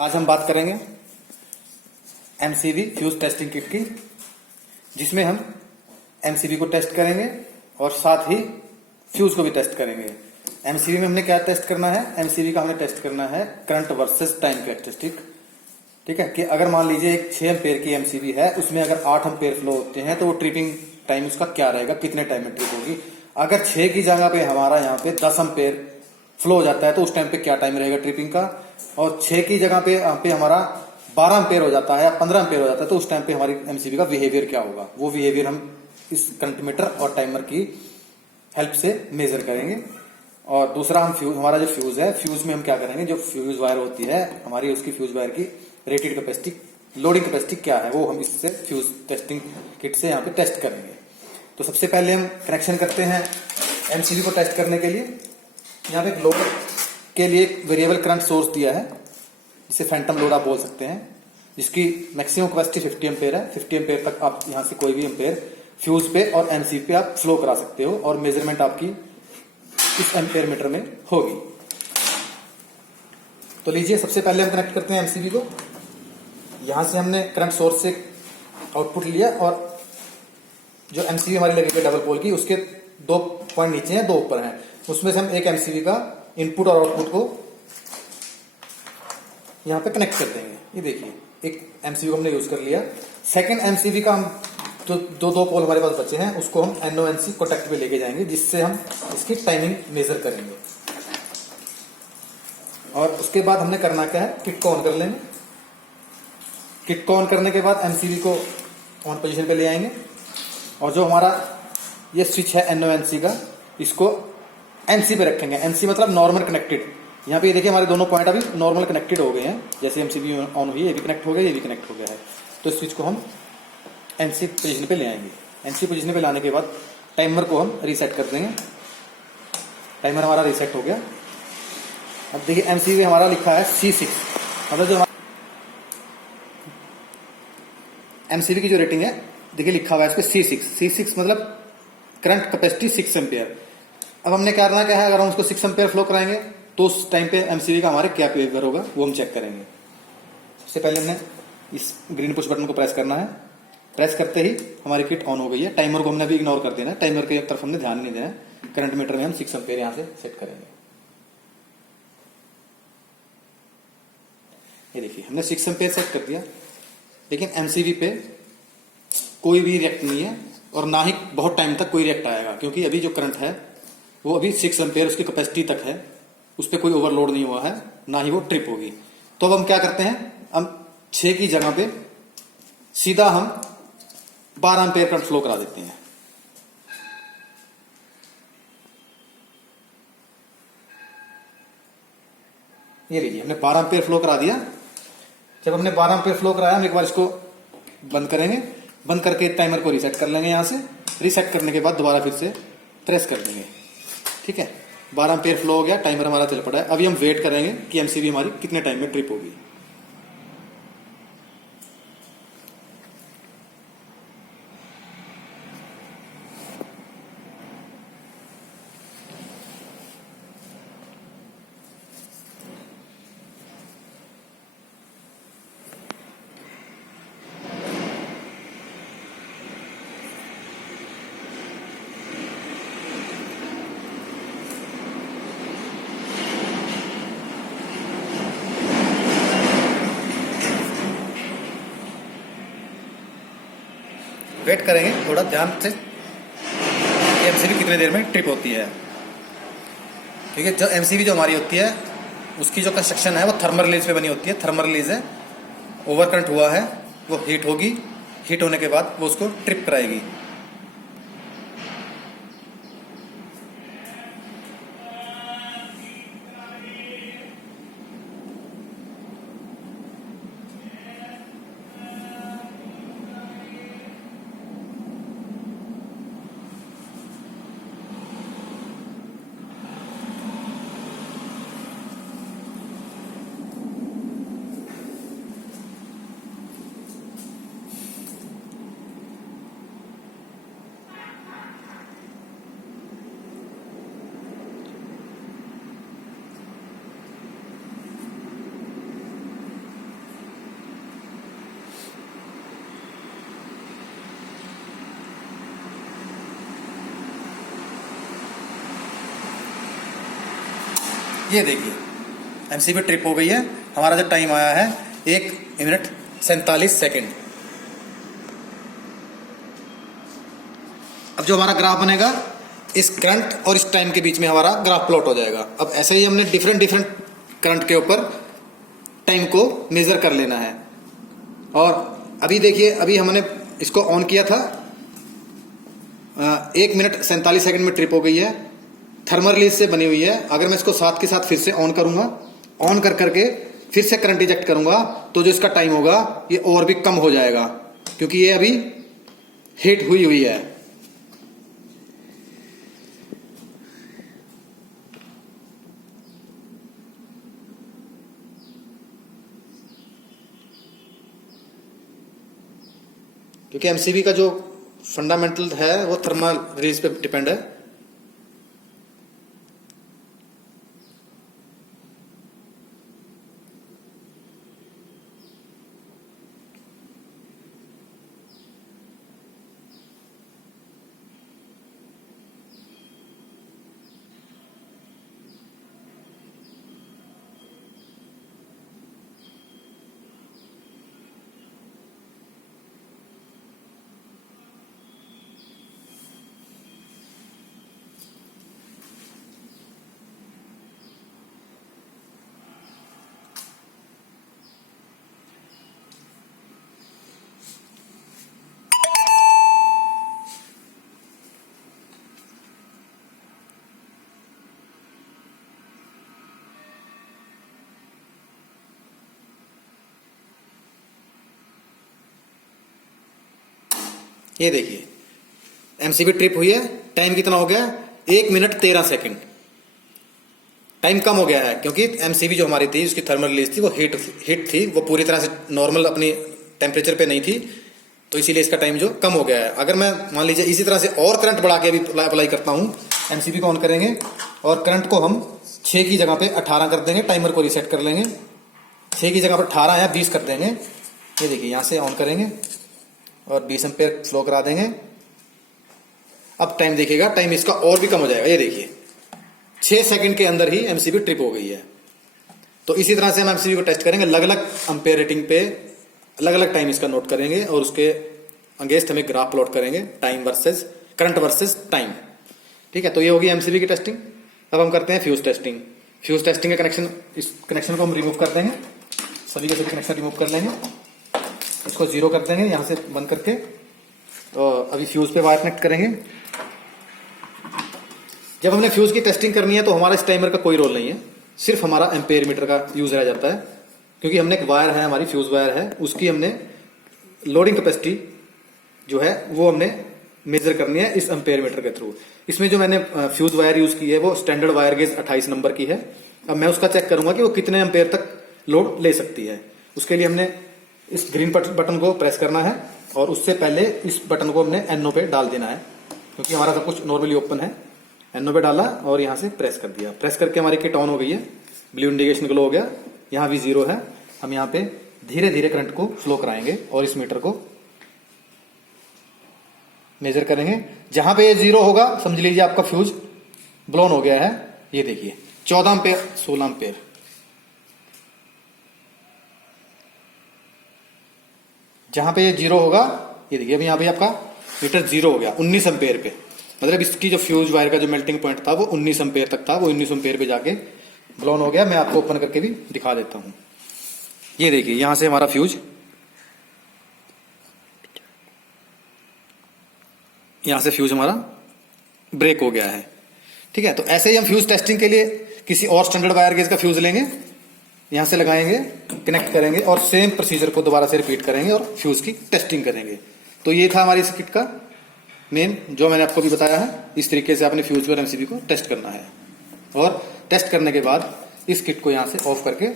आज हम बात करेंगे एमसीबी फ्यूज टेस्टिंग किट की, जिसमें हम एमसीबी को टेस्ट करेंगे और साथ ही फ्यूज को भी टेस्ट करेंगे। एमसीबी में हमने क्या टेस्ट करना है? एमसीबी का हमें टेस्ट करना है करंट वर्सेस टाइम कैरेक्टरिस्टिक। ठीक है कि अगर मान लीजिए एक 6 एम्पेयर की एमसीबी है, उसमें अगर 8 एम्पेयर फ्लो होते हैं तो वो ट्रिपिंग टाइम उसका क्या रहेगा, कितने टाइम में ट्रिप होगी। अगर 6 की जगह पे हमारा यहाँ पे 10 एम्पेयर फ्लो हो जाता है तो उस टाइम पे क्या टाइम रहेगा ट्रिपिंग का। और 6 की जगह पे हमारा 12 एम्पेयर हो जाता है या 15 एम्पेयर हो जाता है तो उस टाइम पे हमारी एमसीबी का बिहेवियर क्या होगा। वो बिहेवियर हम इस करंट मीटर और टाइमर की हेल्प से मेजर करेंगे। और दूसरा हम हमारा जो फ्यूज है, फ्यूज में हम क्या करेंगे, जो फ्यूज वायर होती है हमारी, उसकी फ्यूज वायर की रेटेड कैपेसिटी, लोडिंग कैपेसिटी क्या है, वो हम इससे फ्यूज टेस्टिंग किट से यहाँ पे टेस्ट करेंगे। तो सबसे पहले हम कनेक्शन करते हैं एमसीबी को टेस्ट करने के लिए। यहाँ पे एक लोड के लिए एक वेरिएबल करंट सोर्स दिया है, जिसे फैंटम लोड आप बोल सकते हैं, जिसकी मैक्सिमम कैपेसिटी 50 एम्पेयर है। 50 एम्पेयर तक आप यहाँ से कोई भी एम्पेयर फ्यूज पे और एमसीबी पे आप फ्लो करा सकते हो और मेजरमेंट आपकी इस एम्पेयर मीटर में होगी। तो लीजिए, सबसे पहले हम कनेक्ट करते हैं एमसीबी को। यहां से हमने करंट सोर्स से आउटपुट लिया और जो एमसीबी हमारी लगी है डबल पोल की, उसके 2 पॉइंट नीचे हैं, 2 ऊपर हैं। उसमें से हम एक एमसीबी का इनपुट और आउटपुट को यहां पे कनेक्ट कर देंगे। ये देखिए, एक एमसीबी को हमने यूज कर लिया। सेकंड एमसीबी का हम जो 2 पोल हमारे पास बचे हैं, उसको हम एनओएनसी कॉन्टैक्ट पे लेके जाएंगे, जिससे हम इसकी टाइमिंग मेजर करेंगे। और उसके बाद हमने करना क्या है, किट को ऑन कर लेंगे। किट को ऑन करने के बाद एमसीबी को ऑन पोजीशन पे ले आएंगे और जो हमारा ये स्विच है एनओएनसी का, इसको एनसी पे रखेंगे। एनसी मतलब नॉर्मल कनेक्टेड। यहाँ पे ये देखिए, हमारे दोनों पॉइंट अभी नॉर्मल कनेक्टेड हो गए हैं। जैसे एमसीबी ऑन हुई है, ये भी कनेक्ट हो गया, ये भी कनेक्ट हो गया है। तो स्विच को हम एनसी पोजीशन पे ले आएंगे। एनसी पोजीशन पे लाने के बाद टाइमर को हम रीसेट कर देंगे। टाइमर हमारा रीसेट हो गया। अब देखिए, एमसीबी हमारा लिखा है C6, मतलब जो एमसीबी की जो रेटिंग है, देखिए लिखा हुआ है इस पे C6। C6 मतलब करंट कैपेसिटी 6 एम्पेयर। अब हमने क्या करना क्या है, अगर हम उसको 6 एम्पेयर फ्लो कराएंगे तो उस टाइम पे एमसीबी का हमारे क्या बिहेवियर होगा, वो हम चेक करेंगे। सबसे पहले हमने इस ग्रीन पुश बटन को प्रेस करना है। प्रेस करते ही हमारी किट ऑन हो गई है। टाइमर को हमने अभी इग्नोर कर देना है, टाइमर की तरफ हमने ध्यान नहीं देना है। करंट मीटर में हम 6 एम्पेयर यहां से सेट करेंगे। ये देखिए, हमने 6 एम्पेयर सेट कर दिया, लेकिन एमसीबी पे कोई भी रिएक्ट नहीं है और ना ही बहुत टाइम तक कोई रिएक्ट आएगा, क्योंकि अभी जो करंट है वो अभी 6 एम्पेयर उसकी कैपेसिटी तक है, उस पर कोई ओवरलोड नहीं हुआ है, ना ही वो ट्रिप होगी। तो अब हम क्या करते हैं, हम 6 की जगह पे सीधा हम 12 एम्पेयर करंट फ्लो करा देते हैं। ये लीजिए, हमने 12 एम्पेयर फ्लो करा दिया। जब हमने 12 एम्पेयर फ्लो कराया, हम एक बार इसको बंद करेंगे। बंद करके टाइमर को रीसेट कर लेंगे। यहां से रीसेट करने के बाद दोबारा फिर से प्रेस कर देंगे। ठीक है, 12 एम्पेयर फ्लो हो गया, टाइमर हमारा चल पड़ा है। अभी हम वेट करेंगे कि एमसीबी हमारी कितने टाइम में ट्रिप होगी। वेट करेंगे थोड़ा ध्यान से, एमसीबी कितने देर में ट्रिप होती है। ठीक है, जो एमसीबी जो हमारी होती है, उसकी जो कंस्ट्रक्शन है वो थर्मल रिलीज पे बनी होती है। थर्मल रिलीज है, ओवर करंट हुआ है, वो हीट होगी, हीट होने के बाद वो उसको ट्रिप कराएगी। ये देखिए एमसीबी ट्रिप हो गई है। हमारा जो टाइम आया है 1 मिनट 47 सेकेंड। अब जो हमारा ग्राफ बनेगा इस करंट और इस टाइम के बीच में हमारा ग्राफ प्लॉट हो जाएगा। अब ऐसे ही हमने डिफरेंट करंट के ऊपर टाइम को मेजर कर लेना है। और अभी देखिए, अभी हमने इसको ऑन किया था, 1 मिनट 47 सेकंड में ट्रिप हो गई है, थर्मल रिलीज से बनी हुई है। अगर मैं इसको साथ के साथ फिर से ऑन करूंगा, ऑन कर करके फिर से करंट इंजेक्ट करूंगा, तो जो इसका टाइम होगा ये और भी कम हो जाएगा, क्योंकि ये अभी हीट हुई है। क्योंकि एमसीबी का जो फंडामेंटल है वो थर्मल रिलीज पे डिपेंड है। ये देखिए एमसीबी ट्रिप हुई है। टाइम कितना हो गया? 1 मिनट 13 सेकंड। टाइम कम हो गया है क्योंकि एमसीबी जो हमारी थी, उसकी थर्मल रिलीज थी, वो हीट थी, वो पूरी तरह से नॉर्मल अपनी टेम्परेचर पे नहीं थी, तो इसीलिए इसका टाइम जो कम हो गया है। अगर मैं मान लीजिए इसी तरह से और करंट बढ़ा के अभी अप्लाई करता हूँ, एमसीबी को ऑन करेंगे और करंट को हम 6 की जगह पे 18 कर देंगे, टाइमर को रीसेट कर लेंगे, 6 की जगह पर 18 या 20 कर देंगे। ये देखिए यहाँ से ऑन करेंगे और 20 एम्पेयर फ्लो करा देंगे। अब टाइम देखिएगा, टाइम इसका और भी कम हो जाएगा। ये देखिए 6 सेकंड के अंदर ही एमसीबी ट्रिप हो गई है। तो इसी तरह से हम एमसीबी को टेस्ट करेंगे, अलग अलग एम्पेयर रेटिंग पे अलग अलग टाइम इसका नोट करेंगे और उसके अगेंस्ट हमें ग्राफ प्लॉट करेंगे, time versus current versus time. ठीक है, तो ये होगी एमसीबी की टेस्टिंग। अब हम करते हैं फ्यूज टेस्टिंग। फ्यूज टेस्टिंग का कनेक्शन, इस कनेक्शन को हम रिमूव कर देंगे, सभी के सभी कनेक्शन रिमूव कर लेंगे, इसको 0 कर देंगे यहां से बंद करके। तो अभी फ्यूज पे वायर कनेक्ट करेंगे। जब हमने फ्यूज की टेस्टिंग करनी है तो हमारा इस टाइमर का कोई रोल नहीं है, सिर्फ हमारा एम्पेयर मीटर का यूज रह जाता है, क्योंकि हमने एक वायर है, हमारी फ्यूज वायर है, उसकी हमने लोडिंग कैपेसिटी जो है वो हमने मेजर करनी है इस एम्पेयर मीटर के थ्रू। इसमें जो मैंने फ्यूज वायर यूज की है वो स्टैंडर्ड वायर गेज 28 नंबर की है। अब मैं उसका चेक करूंगा कि वो कितने एम्पेयर तक लोड ले सकती है। उसके लिए हमने इस ग्रीन बटन को प्रेस करना है और उससे पहले इस बटन को हमने NO पे डाल देना है, क्योंकि हमारा सब कुछ नॉर्मली ओपन है। NO पे डाला और यहाँ से प्रेस कर दिया। प्रेस करके हमारी किट ऑन हो गई है, ब्लू इंडिकेशन ग्लो हो गया, यहाँ भी 0 है। हम यहाँ पे धीरे धीरे करंट को फ्लो कराएंगे और इस मीटर को मेजर करेंगे। जहां पे ये 0 होगा समझ लीजिए आपका फ्यूज ब्लोन हो गया है। ये देखिए 14 एम्पेयर, 16 एम्पेयर। जहां पे ये 0 होगा, ये देखिए अभी यहाँ पे आपका मीटर 0 हो गया 19 एम्पेयर पे। मतलब इसकी जो फ्यूज वायर का जो मेल्टिंग पॉइंट था वो 19 एम्पेयर तक था, वो 19 एम्पेयर पे जाके ब्लोन हो गया। मैं आपको ओपन करके भी दिखा देता हूं। ये देखिए यहां से हमारा फ्यूज, यहां से फ्यूज हमारा ब्रेक हो गया है। ठीक है, तो ऐसे ही हम फ्यूज टेस्टिंग के लिए किसी और स्टैंडर्ड वायर गेज का फ्यूज लेंगे, यहां से लगाएंगे, कनेक्ट करेंगे और सेम प्रोसीजर को दोबारा से रिपीट करेंगे और फ्यूज की टेस्टिंग करेंगे। तो ये था हमारी इस किट का मेन, जो मैंने आपको भी बताया है। इस तरीके से आपने फ्यूज और एमसीबी को टेस्ट करना है और टेस्ट करने के बाद इस किट को यहां से ऑफ करके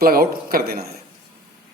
प्लग आउट कर देना है।